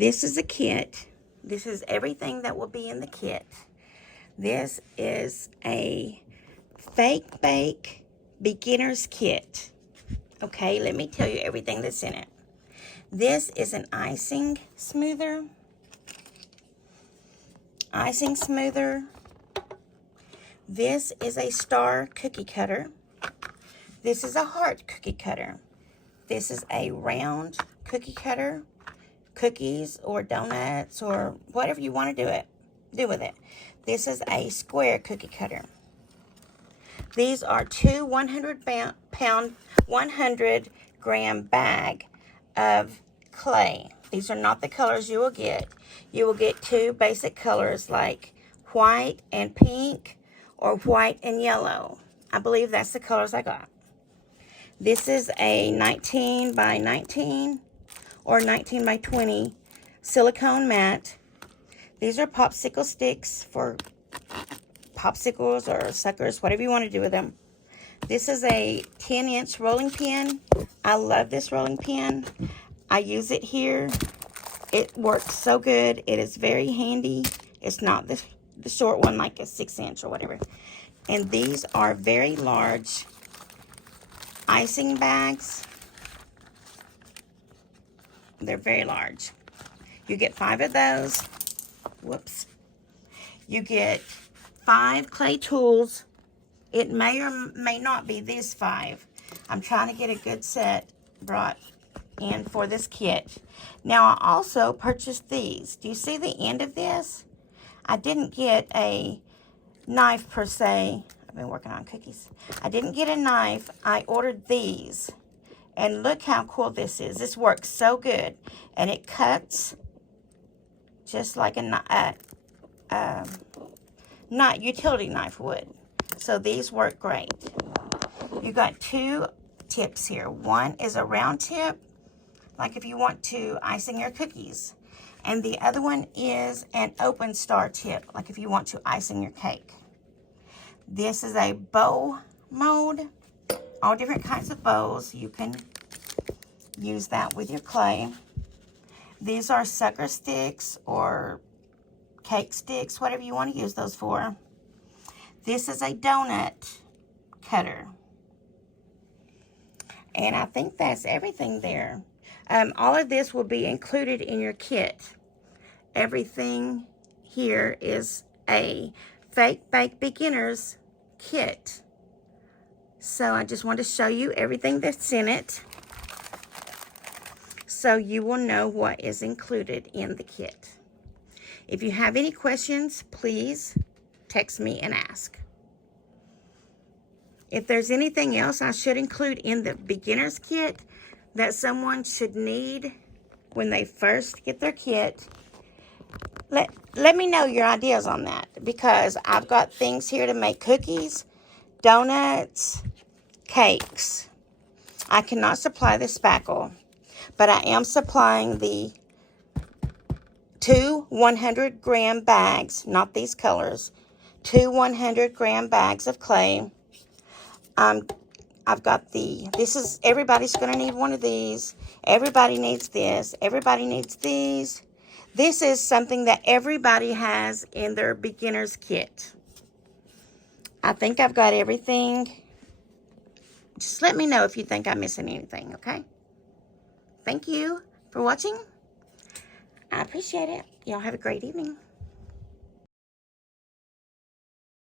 This is a kit. This is everything that will be in the kit. This is a fake bake beginner's kit. Okay, let me tell you everything that's in it. This is an icing smoother. Icing smoother. This is a star cookie cutter. This is a heart cookie cutter. This is a round cookie cutter. Cookies or donuts or whatever you want to do with it. This is a square cookie cutter. These are two 100-gram bag of clay. These are not the colors you will get. You will get two basic colors like white and pink or white and yellow. I believe that's the colors I got. This is a 19 by 19 or 19 by 20 silicone mat. These are popsicle sticks for popsicles or suckers, whatever you want to do with them. This is a 10-inch rolling pin. I love this rolling pin. I use it here. It works so good. It is very handy. It's not the short one like a 6-inch or whatever. And these are very large icing bags. They're very large. You get 5 of those. Whoops. You get 5 clay tools. It may or may not be these 5. I'm trying to get a good set brought in for this kit. Now, I also purchased these. Do you see the end of this? I didn't get a knife per se. I've been working on cookies. I didn't get a knife. I ordered these. And look how cool this is. This works so good. And it cuts just like a not utility knife would. So these work great. You got 2 tips here. One is a round tip, like if you want to icing your cookies. And the other one is an open star tip, like if you want to icing your cake. This is a bow mold. All different kinds of bows. You can use that with your clay. These are sucker sticks or cake sticks, whatever you want to use those for. This is a donut cutter. And I think that's everything there. All of this will be included in your kit. Everything here is a fake bake beginner's kit. So I just want to show you everything that's in it, so you will know what is included in the kit. If you have any questions, please text me and ask. If there's anything else I should include in the beginner's kit that someone should need when they first get their kit, let me know your ideas on that, because I've got things here to make cookies, donuts, cakes. I cannot supply the spackle, but I am supplying the 2 100-gram bags, not these colors, 2 100-gram bags of clay. I've got everybody's going to need one of these. Everybody needs this. Everybody needs these. This is something that everybody has in their beginner's kit. I think I've got everything. Just let me know if you think I'm missing anything, okay? Thank you for watching. I appreciate it. Y'all have a great evening.